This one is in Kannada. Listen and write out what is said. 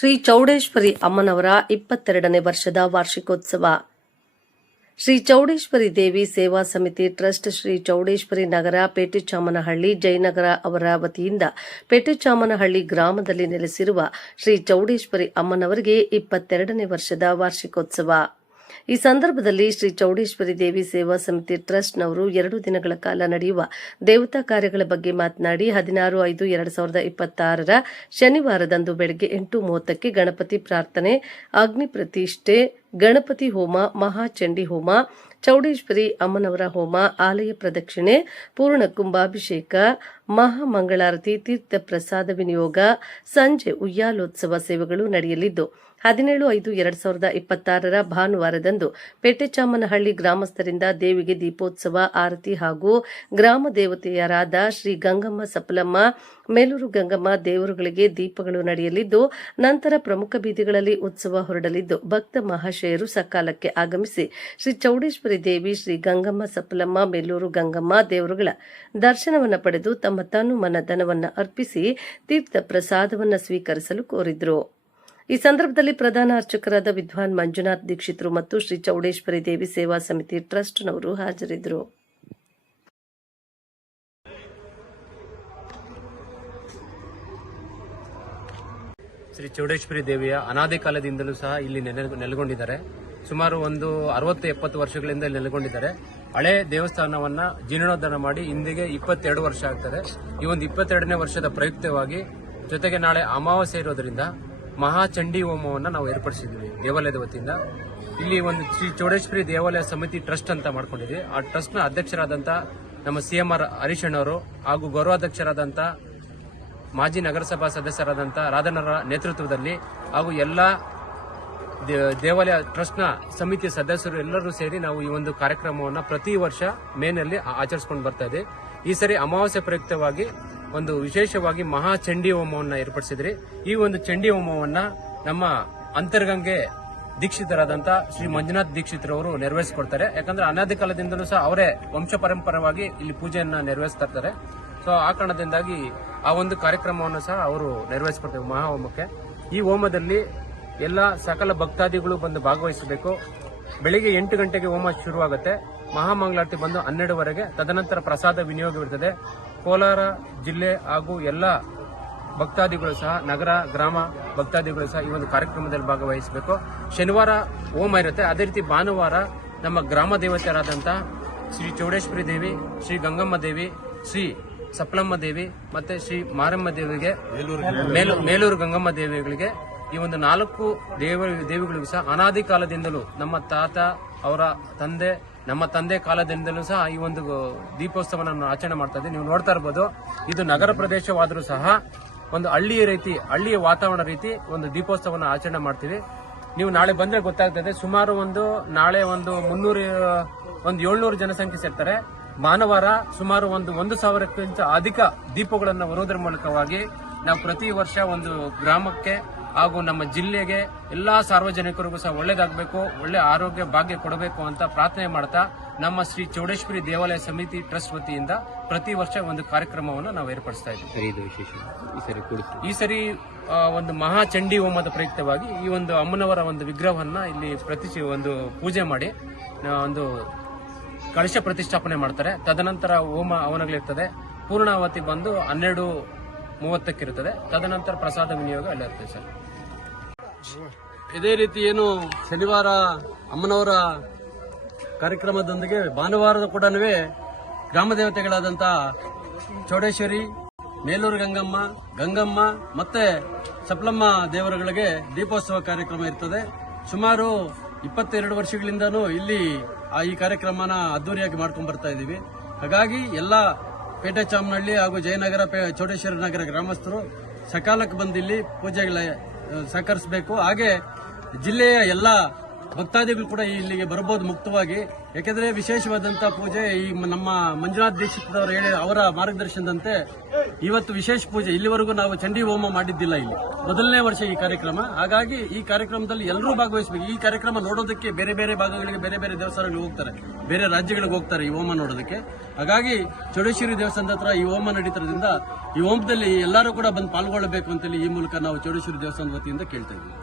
ಶ್ರೀ ಚೌಡೇಶ್ವರಿ ಅಮ್ಮನವರ 22ನೇ ವರ್ಷದ ವಾರ್ಷಿಕೋತ್ಸವ. ಶ್ರೀ ಚೌಡೇಶ್ವರಿ ದೇವಿ ಸೇವಾ ಸಮಿತಿ ಟ್ರಸ್ಟ್ ಶ್ರೀ ಚೌಡೇಶ್ವರಿ ನಗರ ಪೇಟೆಚಾಮನಹಳ್ಳಿ ಜಯನಗರ ಅವರ ವತಿಯಿಂದ ಪೇಟೆಚಾಮನಹಳ್ಳಿ ಗ್ರಾಮದಲ್ಲಿ ನೆಲೆಸಿರುವ ಶ್ರೀ ಚೌಡೇಶ್ವರಿ ಅಮ್ಮನವರಿಗೆ 22ನೇ ವರ್ಷದ ವಾರ್ಷಿಕೋತ್ಸವ. ಈ ಸಂದರ್ಭದಲ್ಲಿ ಶ್ರೀ ಚೌಡೇಶ್ವರಿ ದೇವಿ ಸೇವಾ ಸಮಿತಿ ಟ್ರಸ್ಟ್ನವರು 2 ದಿನಗಳ ಕಾಲ ನಡೆಯುವ ದೇವತಾ ಕಾರ್ಯಗಳ ಬಗ್ಗೆ ಮಾತನಾಡಿ 16/5/2026 ಶನಿವಾರದಂದು ಬೆಳಗ್ಗೆ 8:30ಕ್ಕೆ ಗಣಪತಿ ಪ್ರಾರ್ಥನೆ, ಅಗ್ನಿ ಪ್ರತಿಷ್ಠೆ, ಗಣಪತಿ ಹೋಮ, ಮಹಾಚಂಡಿ ಹೋಮ, ಚೌಡೇಶ್ವರಿ ಅಮ್ಮನವರ ಹೋಮ, ಆಲಯ ಪ್ರದಕ್ಷಿಣೆ, ಪೂರ್ಣ ಕುಂಭಾಭಿಷೇಕ, ಮಹಾಮಂಗಳಾರತಿ, ತೀರ್ಥ ಪ್ರಸಾದ ವಿನಿಯೋಗ, ಸಂಜೆ ಉಯ್ಯಾಲೋತ್ಸವ ಸೇವೆಗಳು ನಡೆಯಲಿದ್ದು 17/5/2026 ಭಾನುವಾರದಂದು ಪೇಟೆಚಾಮನಹಳ್ಳಿ ಗ್ರಾಮಸ್ಥರಿಂದ ದೇವಿಗೆ ದೀಪೋತ್ಸವ, ಆರತಿ ಹಾಗೂ ಗ್ರಾಮ ದೇವತೆಯರಾದ ಶ್ರೀ ಗಂಗಮ್ಮ ಸಪ್ಲಮ್ಮ, ಮೇಲೂರು ಗಂಗಮ್ಮ ದೇವರುಗಳಿಗೆ ದೀಪಗಳು ನಡೆಯಲಿದ್ದು ನಂತರ ಪ್ರಮುಖ ಬೀದಿಗಳಲ್ಲಿ ಉತ್ಸವ ಹೊರಡಲಿದ್ದು ಭಕ್ತ ಮಹಾಶಯರು ಸಕಾಲಕ್ಕೆ ಆಗಮಿಸಿ ಶ್ರೀ ಚೌಡೇಶ್ವರಿ ದೇವಿ, ಶ್ರೀ ಗಂಗಮ್ಮ ಸಪ್ಲಮ್ಮ, ಮೇಲೂರು ಗಂಗಮ್ಮ ದೇವರುಗಳ ದರ್ಶನವನ್ನು ಪಡೆದು ತಮ್ಮ ತನು ಮನ ಧನವನ್ನು ಅರ್ಪಿಸಿ ತೀರ್ಥ ಪ್ರಸಾದವನ್ನು ಸ್ವೀಕರಿಸಲು ಕೋರಿದರು. ಈ ಸಂದರ್ಭದಲ್ಲಿ ಪ್ರಧಾನ ಅರ್ಚಕರಾದ ವಿದ್ವಾನ್ ಮಂಜುನಾಥ್ ದೀಕ್ಷಿತರು ಮತ್ತು ಶ್ರೀ ಚೌಡೇಶ್ವರಿ ದೇವಿ ಸೇವಾ ಸಮಿತಿ ಟ್ರಸ್ಟ್ನವರು ಹಾಜರಿದ್ದರು. ಶ್ರೀ ಚೌಡೇಶ್ವರಿ ದೇವಿಯ ಅನಾದಿ ಕಾಲದಿಂದಲೂ ಸಹ ಇಲ್ಲಿ ನೆಲೆಗೊಂಡಿದ್ದಾರೆ. ಸುಮಾರು ಒಂದು 60-70 ವರ್ಷಗಳಿಂದ ಇಲ್ಲಿ ನೆಲೆಗೊಂಡಿದ್ದಾರೆ. ಹಳೆ ದೇವಸ್ಥಾನವನ್ನ ಜೀರ್ಣೋದ್ಧಾರ ಮಾಡಿ ಇಂದಿಗೆ 22 ವರ್ಷ ಆಗ್ತದೆ. ಈ ಒಂದು 22ನೇ ವರ್ಷದ ಪ್ರಯುಕ್ತವಾಗಿ ಜೊತೆಗೆ ನಾಳೆ ಅಮಾವಾಸ್ಯೆ ಇರೋದ್ರಿಂದ ಮಹಾಚಂಡಿ ಹೋಮವನ್ನು ನಾವು ಏರ್ಪಡಿಸಿದ್ವಿ ದೇವಾಲಯದ ವತಿಯಿಂದ. ಇಲ್ಲಿ ಒಂದು ಶ್ರೀ ಚೌಡೇಶ್ವರಿ ದೇವಾಲಯ ಸಮಿತಿ ಟ್ರಸ್ಟ್ ಅಂತ ಮಾಡ್ಕೊಂಡಿದ್ವಿ. ಆ ಟ್ರಸ್ಟ್ನ ಅಧ್ಯಕ್ಷರಾದಂಥ ನಮ್ಮ CMR ಹರೀಶ್ ಅಣ್ಣವರು ಹಾಗೂ ಗೌರವಾಧ್ಯಕ್ಷರಾದಂಥ ಮಾಜಿ ನಗರಸಭಾ ಸದಸ್ಯರಾದಂಥ ರಾಧನರ ನೇತೃತ್ವದಲ್ಲಿ ಹಾಗೂ ಎಲ್ಲ ದೇವಾಲಯ ಟ್ರಸ್ಟ್ನ ಸಮಿತಿಯ ಸದಸ್ಯರು ಎಲ್ಲರೂ ಸೇರಿ ನಾವು ಈ ಒಂದು ಕಾರ್ಯಕ್ರಮವನ್ನು ಪ್ರತಿ ವರ್ಷ ಮೇನಲ್ಲಿ ಆಚರಿಸಿಕೊಂಡು ಬರ್ತಾ ಇದ್ದೀವಿ. ಈ ಸರಿ ಅಮಾವಾಸ್ಯೆ ಪ್ರಯುಕ್ತವಾಗಿ ಒಂದು ವಿಶೇಷವಾಗಿ ಮಹಾ ಚಂಡಿ ಹೋಮವನ್ನು ಏರ್ಪಡಿಸಿದ್ರಿ. ಈ ಒಂದು ಚಂಡಿ ಹೋಮವನ್ನ ನಮ್ಮ ಅಂತರ್ಗಂಗೆ ದೀಕ್ಷಿತರಾದಂತ ಶ್ರೀ ಮಂಜುನಾಥ್ ದೀಕ್ಷಿತರವರು ನೆರವೇರಿಸಿಕೊಡ್ತಾರೆ. ಯಾಕಂದ್ರೆ ಅನಾದಿ ಕಾಲದಿಂದಲೂ ಸಹ ಅವರೇ ವಂಶ ಪರಂಪರವಾಗಿ ಇಲ್ಲಿ ಪೂಜೆಯನ್ನ ನೆರವೇರಿಸ್ತಾ ಇರ್ತಾರೆ. ಸೊ ಆ ಕಾರಣದಿಂದಾಗಿ ಆ ಒಂದು ಕಾರ್ಯಕ್ರಮವನ್ನು ಸಹ ಅವರು ನೆರವೇರಿಸಿಕೊಡ್ತಾರೆ ಮಹಾ ಹೋಮಕ್ಕೆ. ಈ ಹೋಮದಲ್ಲಿ ಎಲ್ಲ ಸಕಲ ಭಕ್ತಾದಿಗಳು ಬಂದು ಭಾಗವಹಿಸಬೇಕು. ಬೆಳಿಗ್ಗೆ 8 ಗಂಟೆಗೆ ಹೋಮ ಶುರುವಾಗುತ್ತೆ. ಮಹಾಮಂಗಳಾರತಿ ಬಂದು 12ವರೆಗೆ. ತದನಂತರ ಪ್ರಸಾದ ವಿನಿಯೋಗವಿರುತ್ತದೆ. ಕೋಲಾರ ಜಿಲ್ಲೆ ಹಾಗೂ ಎಲ್ಲ ಭಕ್ತಾದಿಗಳು ಸಹ, ನಗರ ಗ್ರಾಮ ಭಕ್ತಾದಿಗಳು ಸಹ ಈ ಒಂದು ಕಾರ್ಯಕ್ರಮದಲ್ಲಿ ಭಾಗವಹಿಸಬೇಕು. ಶನಿವಾರ ಹೋಮ ಇರುತ್ತೆ. ಅದೇ ರೀತಿ ಭಾನುವಾರ ನಮ್ಮ ಗ್ರಾಮ ದೇವತೆಯರಾದಂತಹ ಶ್ರೀ ಚೌಡೇಶ್ವರಿ ದೇವಿ, ಶ್ರೀ ಗಂಗಮ್ಮ ದೇವಿ, ಶ್ರೀ ಸಪ್ಲಮ್ಮ ದೇವಿ ಮತ್ತೆ ಶ್ರೀ ಮಾರಮ್ಮ ದೇವಿಗೆ, ಮೇಲೂರು ಗಂಗಮ್ಮ ದೇವಿಗಳಿಗೆ ಈ ಒಂದು 4 ದೇವಿಗಳಿಗೂ ಸಹ ಅನಾದಿ ಕಾಲದಿಂದಲೂ ನಮ್ಮ ತಾತ ಅವರ ತಂದೆ, ನಮ್ಮ ತಂದೆ ಕಾಲದಿಂದಲೂ ಸಹ ಈ ಒಂದು ದೀಪೋತ್ಸವವನ್ನು ಆಚರಣೆ ಮಾಡ್ತಾ ಇದ್ದೀವಿ. ನೀವು ನೋಡ್ತಾ ಇರಬಹುದು, ಇದು ನಗರ ಪ್ರದೇಶವಾದರೂ ಸಹ ಒಂದು ಹಳ್ಳಿಯ ವಾತಾವರಣ ರೀತಿ ಒಂದು ದೀಪೋತ್ಸವವನ್ನು ಆಚರಣೆ ಮಾಡ್ತೀವಿ. ನೀವು ನಾಳೆ ಬಂದ್ರೆ ಗೊತ್ತಾಗ್ತದೆ. ಸುಮಾರು ನಾಳೆ 700 ಜನಸಂಖ್ಯೆ ಸೇರ್ತಾರೆ. ಭಾನುವಾರ ಸುಮಾರು 1,000ಕ್ಕಿಂತ ಅಧಿಕ ದೀಪಗಳನ್ನು ಹೊರೋದ್ರ ಮೂಲಕವಾಗಿ ನಾವು ಪ್ರತಿ ವರ್ಷ ಒಂದು ಗ್ರಾಮಕ್ಕೆ ಹಾಗೂ ನಮ್ಮ ಜಿಲ್ಲೆಗೆ ಎಲ್ಲಾ ಸಾರ್ವಜನಿಕರಿಗೂ ಸಹ ಒಳ್ಳೇದಾಗಬೇಕು, ಒಳ್ಳೆ ಆರೋಗ್ಯ ಭಾಗ್ಯ ಕೊಡಬೇಕು ಅಂತ ಪ್ರಾರ್ಥನೆ ಮಾಡ್ತಾ ನಮ್ಮ ಶ್ರೀ ಚೌಡೇಶ್ವರಿ ದೇವಾಲಯ ಸಮಿತಿ ಟ್ರಸ್ಟ್ ವತಿಯಿಂದ ಪ್ರತಿ ವರ್ಷ ಒಂದು ಕಾರ್ಯಕ್ರಮವನ್ನು ನಾವು ಏರ್ಪಡಿಸ್ತಾ ಇದ್ದೀವಿ. ಈ ಸರಿ ಒಂದು ಮಹಾಚಂಡಿ ಹೋಮದ ಪ್ರಯುಕ್ತವಾಗಿ ಈ ಒಂದು ಅಮ್ಮನವರ ಒಂದು ವಿಗ್ರಹವನ್ನ ಇಲ್ಲಿ ಒಂದು ಪೂಜೆ ಮಾಡಿ ಒಂದು ಕಳಶ ಪ್ರತಿಷ್ಠಾಪನೆ ಮಾಡ್ತಾರೆ. ತದನಂತರ ಹೋಮ ಹವನಗಳಿರ್ತದೆ. ಪೂರ್ಣಾವತಿ ಬಂದು 12:30 ತದನಂತರ ಪ್ರಸಾದ ವಿನಿಯೋಗ ಎಲ್ಲ ಇರ್ತದೆ ಸರ್. ಇದೇ ರೀತಿ ಏನು ಶನಿವಾರ ಅಮ್ಮನವರ ಕಾರ್ಯಕ್ರಮದೊಂದಿಗೆ ಭಾನುವಾರದ ಕೂಡ ಗ್ರಾಮ ದೇವತೆಗಳಾದಂಥ ಚೌಡೇಶ್ವರಿ, ಮೇಲೂರು ಗಂಗಮ್ಮ ಮತ್ತೆ ಸಪ್ಲಮ್ಮ ದೇವರುಗಳಿಗೆ ದೀಪೋತ್ಸವ ಕಾರ್ಯಕ್ರಮ ಇರ್ತದೆ. ಸುಮಾರು 22 ವರ್ಷಗಳಿಂದನೂ ಇಲ್ಲಿ ಈ ಕಾರ್ಯಕ್ರಮನ ಅದ್ದೂರಿಯಾಗಿ ಮಾಡ್ಕೊಂಡು ಬರ್ತಾ ಇದ್ದೀವಿ. ಹಾಗಾಗಿ ಎಲ್ಲ ಪೇಟೆಚಾಮನಹಳ್ಳಿ ಹಾಗೂ ಜಯನಗರ, ಚೌಡೇಶ್ವರಿ ನಗರ ಗ್ರಾಮಸ್ಥರು ಸಕಾಲಕ್ಕೆ ಬಂದಿಲ್ಲಿ ಪೂಜೆಗಳ ಸಹಕರಿಸಬೇಕು. ಹಾಗೆ ಜಿಲ್ಲೆಯ ಎಲ್ಲ ಭಕ್ತಾದಿಗಳು ಕೂಡ ಇಲ್ಲಿಗೆ ಬರಬಹುದು ಮುಕ್ತವಾಗಿ. ಯಾಕೆಂದ್ರೆ ವಿಶೇಷವಾದಂತಹ ಪೂಜೆ ಈ ನಮ್ಮ ಮಂಜುನಾಥ್ ದೀಕ್ಷಿತರವರು ಹೇಳಿ ಅವರ ಮಾರ್ಗದರ್ಶನದಂತೆ ಇವತ್ತು ವಿಶೇಷ ಪೂಜೆ. ಇಲ್ಲಿವರೆಗೂ ನಾವು ಚಂಡಿ ಹೋಮ ಮಾಡಿದ್ದಿಲ್ಲ, ಇಲ್ಲಿ ಮೊದಲನೇ ವರ್ಷ ಈ ಕಾರ್ಯಕ್ರಮ. ಹಾಗಾಗಿ ಈ ಕಾರ್ಯಕ್ರಮದಲ್ಲಿ ಎಲ್ಲರೂ ಭಾಗವಹಿಸಬೇಕು. ಈ ಕಾರ್ಯಕ್ರಮ ನೋಡೋದಕ್ಕೆ ಬೇರೆ ಬೇರೆ ಭಾಗಗಳಿಗೆ, ಬೇರೆ ಬೇರೆ ದೇವಸ್ಥಾನಗಳಿಗೆ ಹೋಗ್ತಾರೆ, ಬೇರೆ ರಾಜ್ಯಗಳಿಗೆ ಹೋಗ್ತಾರೆ ಈ ಹೋಮ ನೋಡೋದಕ್ಕೆ. ಹಾಗಾಗಿ ಚೌಡೇಶ್ವರಿ ದೇವಸ್ಥಾನದ ಹತ್ರ ಈ ಹೋಮ ನಡೀತಿರೋದ್ರಿಂದ ಈ ಹೋಮದಲ್ಲಿ ಎಲ್ಲರೂ ಕೂಡ ಬಂದು ಪಾಲ್ಗೊಳ್ಳಬೇಕು ಅಂತೇಳಿ ಈ ಮೂಲಕ ನಾವು ಚೌಡೇಶ್ವರಿ ದೇವಸ್ಥಾನದ ವತಿಯಿಂದ ಕೇಳ್ತಾ ಇದ್ದೀವಿ.